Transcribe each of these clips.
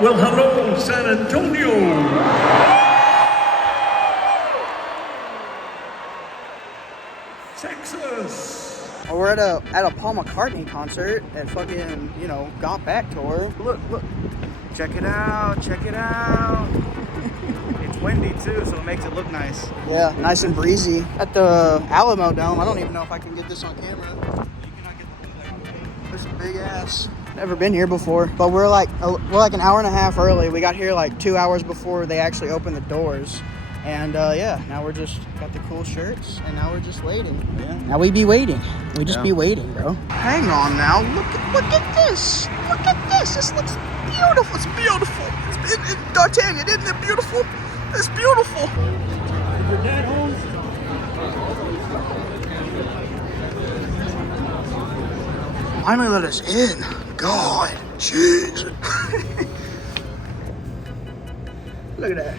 Well, hello, San Antonio. Texas. We're at a Paul McCartney concert at fucking, Got Back tour. Look. Check it out. It's windy too, so it makes it look nice. Yeah, nice and breezy. At the Alamo Dome, I don't even know if I can get this on camera. You cannot get the whole thing. There's a big ass. Never been here before, but we're like an hour and a half early. We got here like 2 hours before they actually opened the doors. And now we're just got the cool shirts, and now we're just waiting. Yeah. Now we be waiting. We just be waiting, bro. Hang on now. Look at this. Look at this. This looks beautiful. It's beautiful. It's D'Artagnan, isn't it beautiful? It's beautiful. Is your dad home? Finally let us in. God, jeez. Look at that.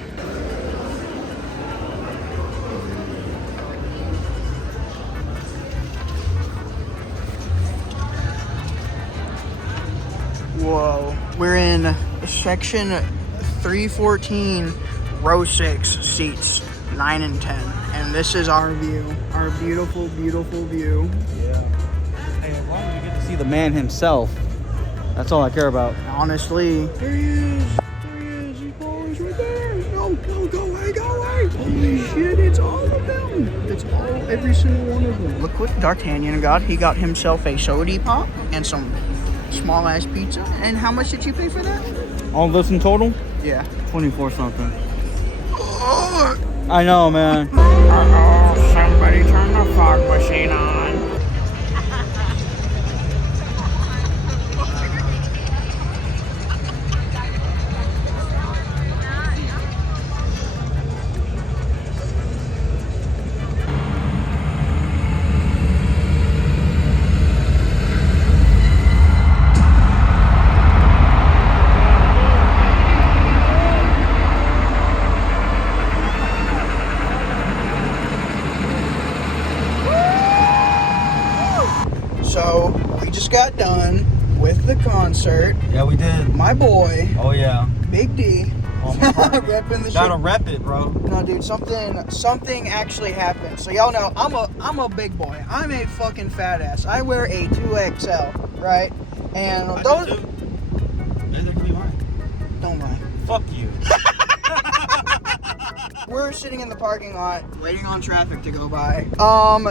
Whoa. We're in section 314, row 6, seats 9 and 10. And this is our view. Our beautiful, beautiful view. Yeah. Hey, as long as you get to see the man himself, that's all I care about. Honestly. There he is. He's always right there. No, go away. Holy shit, it's all of them. It's every single one of them. Look what D'Artagnan got. He got himself a soda pop and some small ass pizza. And how much did you pay for that? All this in total? Yeah. 24 something. Oh. I know, man. Uh-oh, somebody turn the fog machine on. So, we just got done with the concert. Yeah, we did. My boy, Oh, yeah. Big D, repping the shit. Gotta rep it, bro. No, dude, something actually happened. So y'all know, I'm a big boy. I'm a fucking fat ass. I wear a 2XL, right? And those That could be mine. don't lie. Fuck you. We're sitting in the parking lot, waiting on traffic to go by.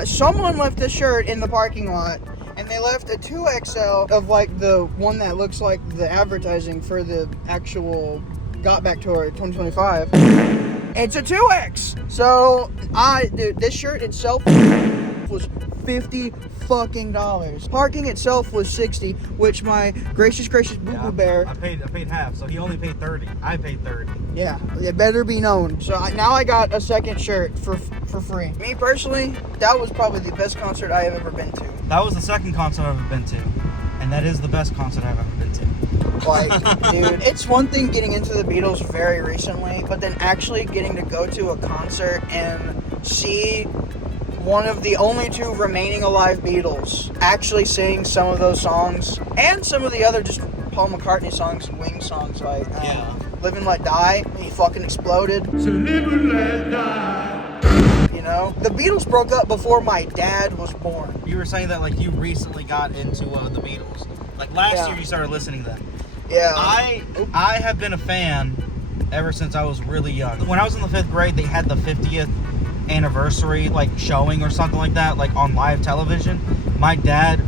Someone left a shirt in the parking lot, and they left a 2XL of like the one that looks like the advertising for the actual Got Back Tour 2025. It's a 2X. So dude, this shirt itself was $50 fucking dollars. Parking itself was $60, which my gracious boo-boo bear. I paid half, so he only paid 30. I paid 30. Yeah, it better be known. So now I got a second shirt for free. Me personally, that was probably the best concert I have ever been to. That was the second concert I've ever been to, and that is the best concert I've ever been to. Like, dude, it's one thing getting into the Beatles very recently, but then actually getting to go to a concert and see one of the only two remaining alive Beatles actually sing some of those songs, and some of the other just Paul McCartney songs and Wings songs, like Live and Let Die. He fucking exploded. So live and let die. You know, the Beatles broke up before my dad was born. You were saying that like you recently got into the Beatles. Like last year you started listening to them. Yeah. I have been a fan ever since I was really young. When I was in the 5th grade, they had the 50th anniversary like showing or something like that, like on live television. My dad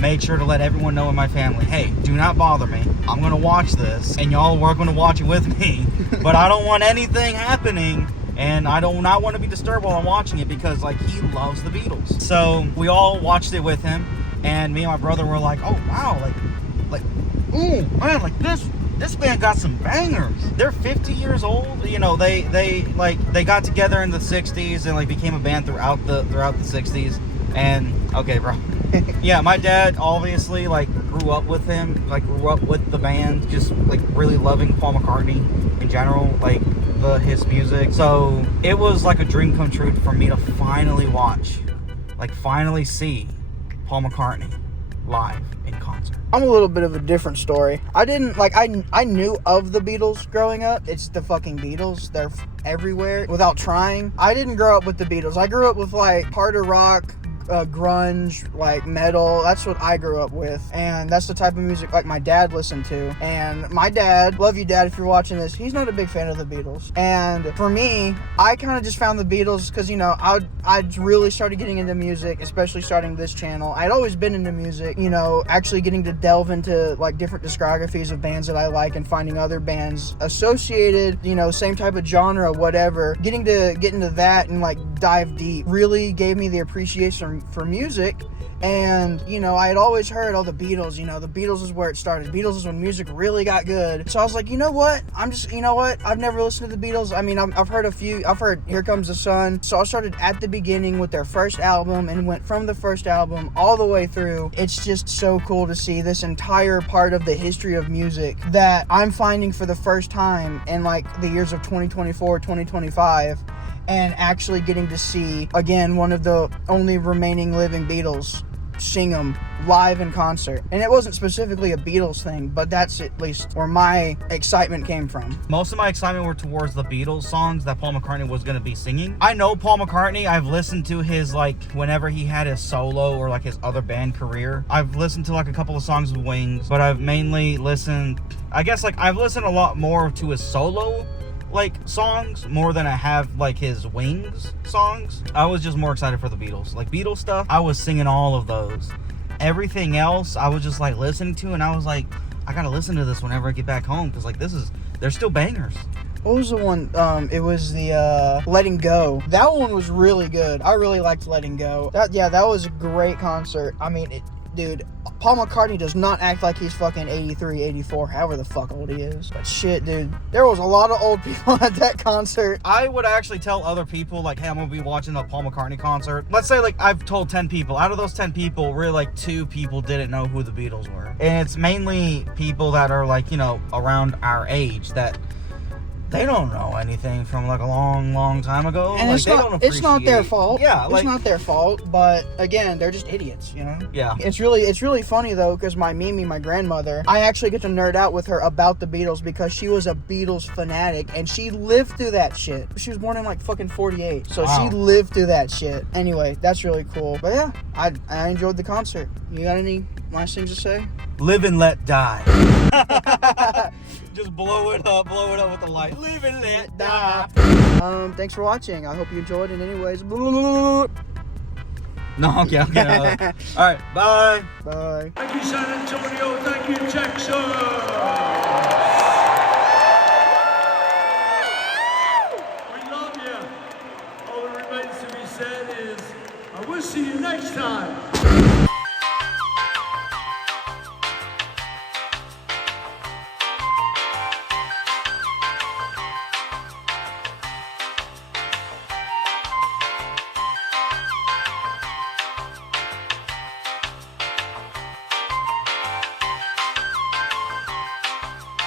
made sure to let everyone know in my family, hey, do not bother me. I'm gonna watch this, and y'all are gonna watch it with me. But I don't want anything happening, and I do not want to be disturbed while I'm watching it, because like he loves the Beatles. So we all watched it with him, and me and my brother were like, oh wow, like ooh man, like this band got some bangers. They're 50 years old. You know, they got together in the 60s and like became a band throughout the 60s. And okay, bro. Yeah, my dad obviously like grew up with him, like grew up with the band, just like really loving Paul McCartney in general, like his music. So it was like a dream come true for me to finally watch, like finally see Paul McCartney live in concert. I'm a little bit of a different story. I didn't, like, I knew of the Beatles growing up. It's the fucking Beatles. They're everywhere without trying. I didn't grow up with the Beatles. I grew up with, like, harder rock, grunge, like metal. That's what I grew up with, and that's the type of music like my dad listened to. And my dad, love you dad if you're watching this, he's not a big fan of the Beatles. And for me, I kind of just found the Beatles because, you know, I really started getting into music, especially starting this channel. I'd always been into music, you know, actually getting to delve into like different discographies of bands that I like and finding other bands associated, you know, same type of genre, whatever. Getting to get into that and like dive deep really gave me the appreciation for music. And, you know, I had always heard, the Beatles, you know, the Beatles is where it started. Beatles is when music really got good. So I was like, you know what? I've never listened to the Beatles. I mean, I've heard Here Comes the Sun. So I started at the beginning with their first album and went from the first album all the way through. It's just so cool to see this entire part of the history of music that I'm finding for the first time in like the years of 2024, 2025. And actually getting to see, again, one of the only remaining living Beatles sing them live in concert. And it wasn't specifically a Beatles thing, but that's at least where my excitement came from. Most of my excitement were towards the Beatles songs that Paul McCartney was going to be singing. I know Paul McCartney. I've listened to his, like, whenever he had his solo or, like, his other band career. I've listened to, like, a couple of songs with Wings, but I've mainly listened, I guess, like, I've listened a lot more to his solo like songs more than I have like his Wings songs. I was just more excited for the Beatles. Like Beatles stuff, I was singing all of those. Everything else I was just like listening to, and I was like, I gotta listen to this whenever I get back home, because like they're still bangers. What was the one? It was the Letting Go. That one was really good. I really liked Letting Go. That was a great concert. I mean, dude, Paul McCartney does not act like he's fucking 83, 84, however the fuck old he is. But shit, dude, there was a lot of old people at that concert. I would actually tell other people, like, hey, I'm gonna be watching the Paul McCartney concert. Let's say, like, I've told 10 people. Out of those 10 people, really, like, 2 people didn't know who the Beatles were. And it's mainly people that are, like, you know, around our age that they don't know anything from like a long time ago. And like, it's not their fault. Yeah, it's not their fault. But again, they're just idiots, you know. Yeah. It's really funny though, because my grandmother, I actually get to nerd out with her about the Beatles because she was a Beatles fanatic and she lived through that shit. She was born in like fucking 48, so wow. She lived through that shit. Anyway, that's really cool. But yeah, I enjoyed the concert. You got any last things to say? Live and let die. Just blow it up with the light. Live and let die. Thanks for watching. I hope you enjoyed it anyways. No, okay. Alright, bye. Bye. Thank you, San Antonio. Thank you, Texas. We love you. All that remains to be said is, I will see you next time.